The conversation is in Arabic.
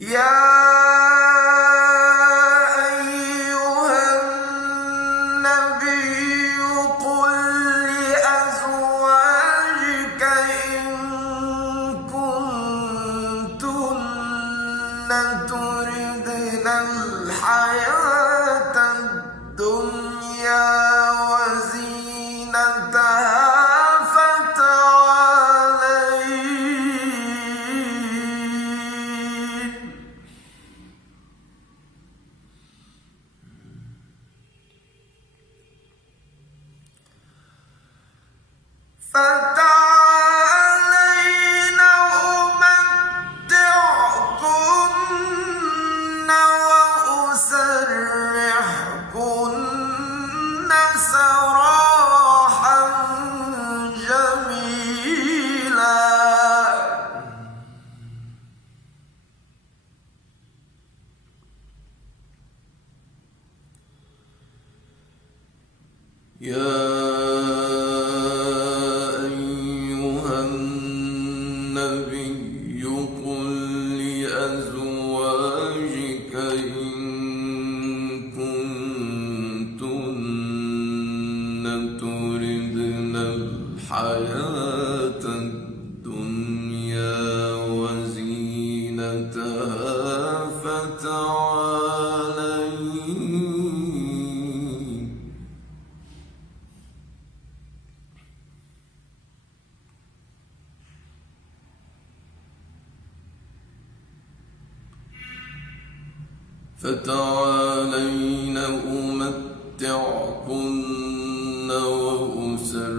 يا أيها النبي قل لأزواجك إن كنتن تردن الحياة الدنيا وزينتها فتعالين أمتعكن وأسرحكن سراحا جميلا. يا أيها النبي قل لأزواجك إن كنتن تردن الحياة الدنيا وزينتها فتعالين أمتعكن وأسرحكن